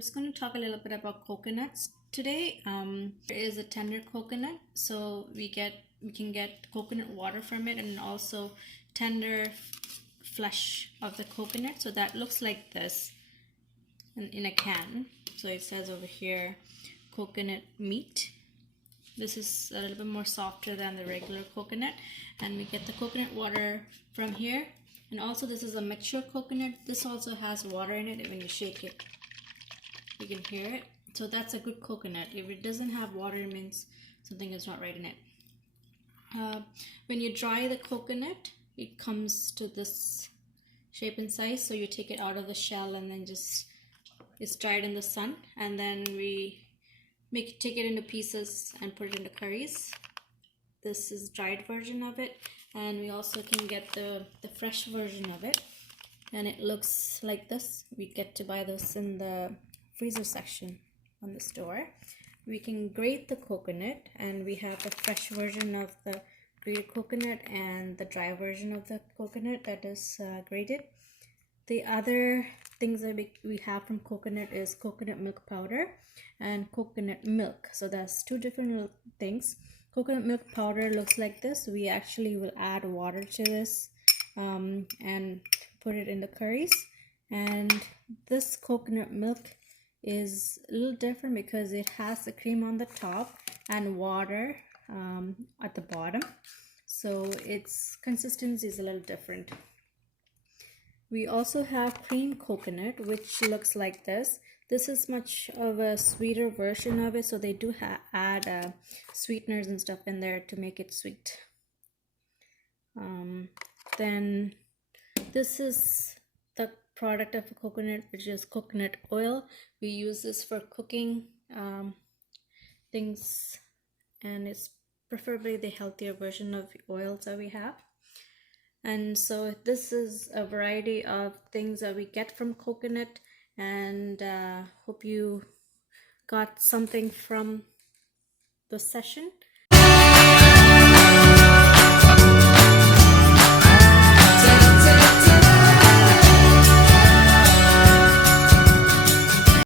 just going to talk a little bit about coconuts today. There is a tender coconut, so we can get coconut water from it, and also tender flesh of the coconut. So that looks like this in a can. So it says over here coconut meat. This is a little bit more softer than the regular coconut, and we get the coconut water from here. And also this is a mature coconut. This also has water in it. When you shake it, you can hear it. So that's a good coconut. If it doesn't have water, it means something is not right in it. When you dry the coconut, it comes to this shape and size. So you take it out of the shell and then it's dried in the sun, and then we take it into pieces and put it into curries. This is dried version of it, and we also can get the fresh version of it, and it looks like this. We get to buy this in the freezer section on the store. We can grate the coconut, and we have the fresh version of the grated coconut and the dry version of the coconut that is grated. The other things that we have from coconut is coconut milk powder and coconut milk. So that's two different things. Coconut milk powder looks like this. We actually will add water to this and put it in the curries. And this coconut milk is a little different because it has the cream on the top and water at the bottom. So its consistency is a little different. We also have cream coconut, which looks like this. This is much of a sweeter version of it, so they do add sweeteners and stuff in there to make it sweet. Then this is the product of a coconut, which is coconut oil. We use this for cooking things, and it's preferably the healthier version of the oils that we have. And so this is a variety of things that we get from coconut, and hope you got something from the session.